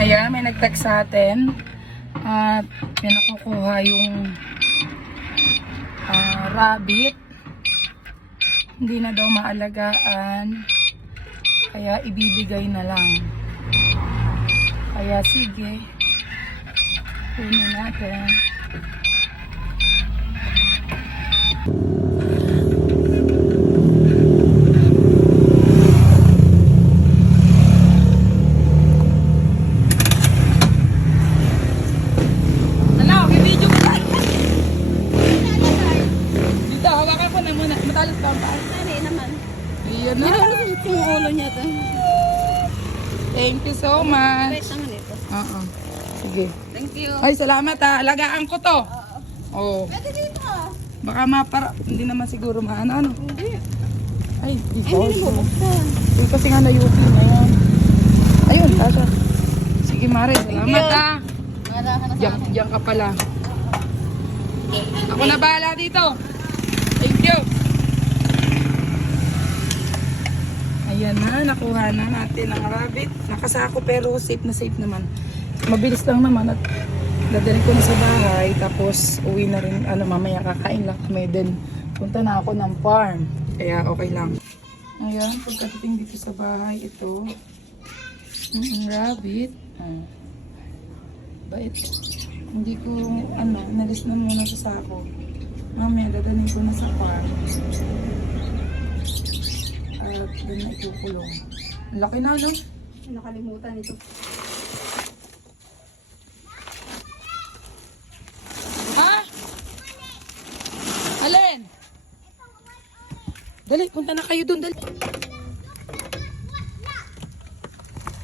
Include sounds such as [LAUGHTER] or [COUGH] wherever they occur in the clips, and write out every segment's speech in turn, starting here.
Ayan, may nag-text sa atin. At may nakukuha yung ah, rabbit. Hindi na daw maalagaan. Kaya ibibigay na lang. Kaya sige. Kunin natin. Ano, video mo tayo. Dito, hawakan ko na muna. Matalas pa ang paa. Sari naman. Iyan na. Yung ulo niya to. Thank you so much. Wait naman ito. Oo. Sige. Thank you. Ay, salamat ha. Alagaan ko to. Oo. Pwede dito ah. Baka mapara... Hindi naman siguro maano. Ano? Hindi. Ay, di Ay, ko. hindi mo buksan. Uy, kasi nga na-UP na yan. Ayun, Tasha. Sige, Mare. Salamat ha. Na sa Diyan, diyan ka pala. Ako na bahala dito. Thank you. Ayan na, nakuha na natin ang rabbit. Nakasako pero safe na safe naman. Mabilis lang naman at dadalhin ko na sa bahay tapos uwi na rin, ano mamaya kakain lang kami then punta na ako ng farm. Kaya okay lang. Ayan, pagkadating dito sa bahay, ito. Mm, rabbit. Ah. Bait. Hindi ko, ano, nalis na muna sa sako. Mamaya, dadalhin ko na sa farm. Doon na ikukulong. Ang Laki na, no? Nakalimutan ito. Ha? Alin? Dali, punta na kayo doon, dali.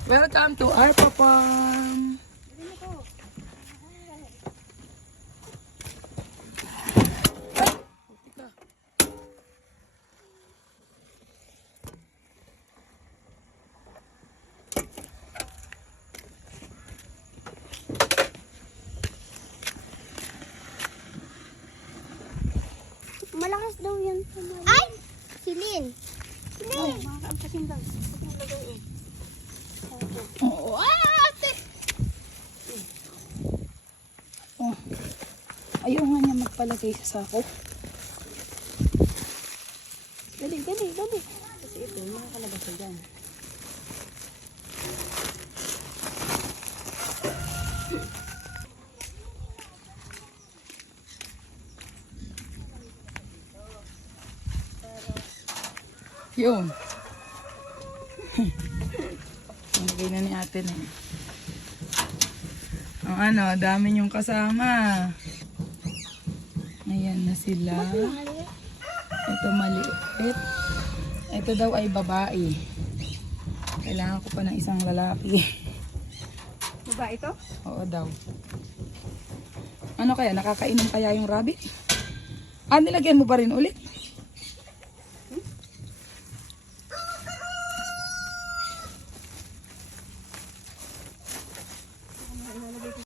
Welcome to our farm. Malakas daw yan. Ay! Silin. Silin. Makakampasin daw. Oo, ah, ate. Oh. Ayaw nga niya magpalagay sa sako. Dali, dali, dali. Kasi ito, makakalabas ka dyan. Yun. [LAUGHS] Nagay na ni ate na. Ang ano, dami niyong kasama. Ayan na sila. Ito maliit. Ito daw ay babae. Kailangan ko pa ng isang lalaki. [LAUGHS] Diba ito? Oo daw. Ano kaya? Nakakainom kaya yung rabbit? Ah, nilagyan mo pa rin ulit?